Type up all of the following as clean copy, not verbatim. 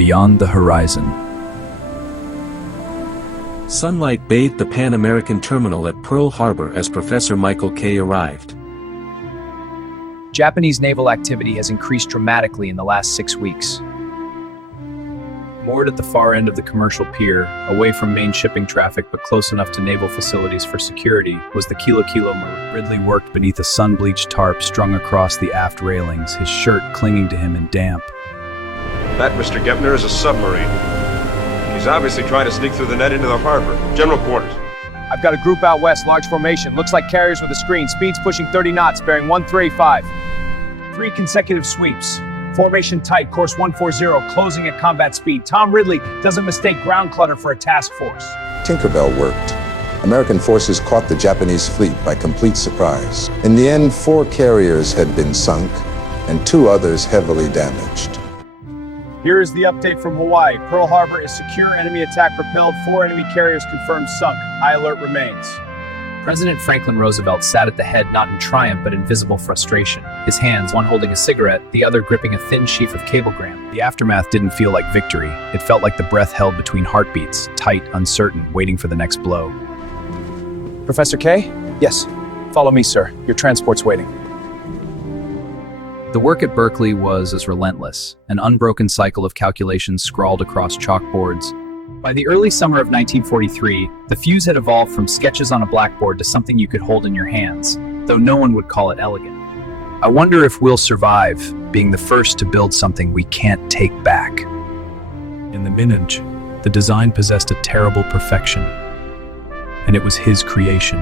Beyond the horizon. Sunlight bathed the Pan American terminal at Pearl Harbor as Professor Michael K. arrived. Japanese naval activity has increased dramatically in the last 6 weeks. Moored at the far end of the commercial pier, away from main shipping traffic but close enough to naval facilities for security, was the Kilo Maroon. Ridley worked beneath a sun-bleached tarp strung across the aft railings, his shirt clinging to him in damp. That, Mr. Gebner, is a submarine. He's obviously trying to sneak through the net into the harbor. General quarters. I've got a group out west, large formation. Looks like carriers with a screen. Speeds pushing 30 knots, bearing 135. 3 consecutive sweeps. Formation tight, course 140, closing at combat speed. Tom Ridley doesn't mistake ground clutter for a task force. Tinkerbell worked. American forces caught the Japanese fleet by complete surprise. In the end, 4 carriers had been sunk and 2 others heavily damaged. Here is the update from Hawaii. Pearl Harbor is secure, enemy attack repelled, 4 enemy carriers confirmed sunk. High alert remains. President Franklin Roosevelt sat at the head not in triumph but in visible frustration, his hands, one holding a cigarette, the other gripping a thin sheaf of cablegram. The aftermath didn't feel like victory. It felt like the breath held between heartbeats, tight, uncertain, waiting for the next blow. Professor K? Yes. Follow me, sir. Your transport's waiting. The work at Berkeley was as relentless, an unbroken cycle of calculations scrawled across chalkboards. By the early summer of 1943, the fuse had evolved from sketches on a blackboard to something you could hold in your hands, though no one would call it elegant. I wonder if we'll survive being the first to build something we can't take back. In the Minute, the design possessed a terrible perfection, and it was his creation.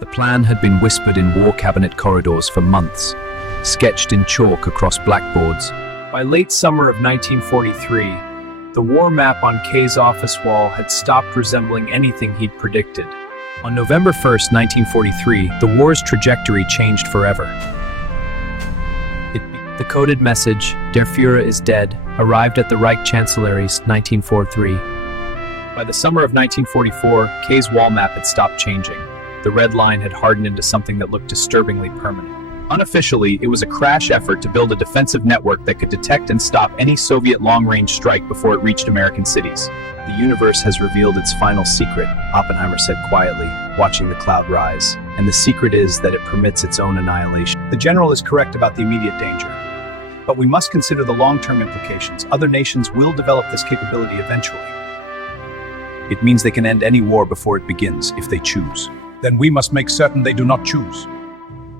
The plan had been whispered in war cabinet corridors for months, sketched in chalk across blackboards. By late summer of 1943, the war map on Kay's office wall had stopped resembling anything he'd predicted. On November 1st, 1943, the war's trajectory changed forever. The coded message, Der Führer is dead, arrived at the Reich Chancelleries, 1943. By the summer of 1944, Kay's wall map had stopped changing. The red line had hardened into something that looked disturbingly permanent. Unofficially, it was a crash effort to build a defensive network that could detect and stop any Soviet long-range strike before it reached American cities. The universe has revealed its final secret, Oppenheimer said quietly, watching the cloud rise. And the secret is that it permits its own annihilation. The general is correct about the immediate danger. But we must consider the long-term implications. Other nations will develop this capability eventually. It means they can end any war before it begins, if they choose. Then we must make certain they do not choose.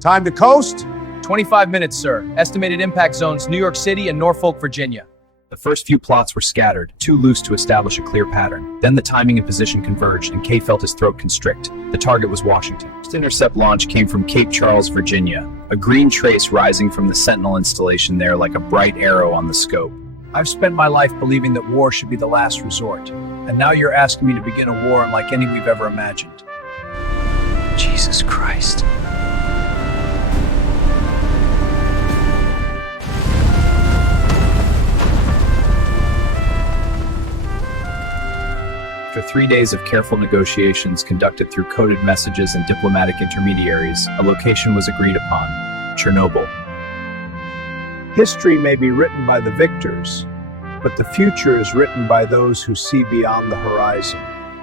Time to coast? 25 minutes, sir. Estimated impact zones, New York City and Norfolk, Virginia. The first few plots were scattered, too loose to establish a clear pattern. Then the timing and position converged, and Kay felt his throat constrict. The target was Washington. First intercept launch came from Cape Charles, Virginia, a green trace rising from the Sentinel installation there like a bright arrow on the scope. I've spent my life believing that war should be the last resort. And now you're asking me to begin a war unlike any we've ever imagined. Jesus Christ. After 3 days of careful negotiations conducted through coded messages and diplomatic intermediaries, a location was agreed upon: Chernobyl. History may be written by the victors, but the future is written by those who see beyond the horizon.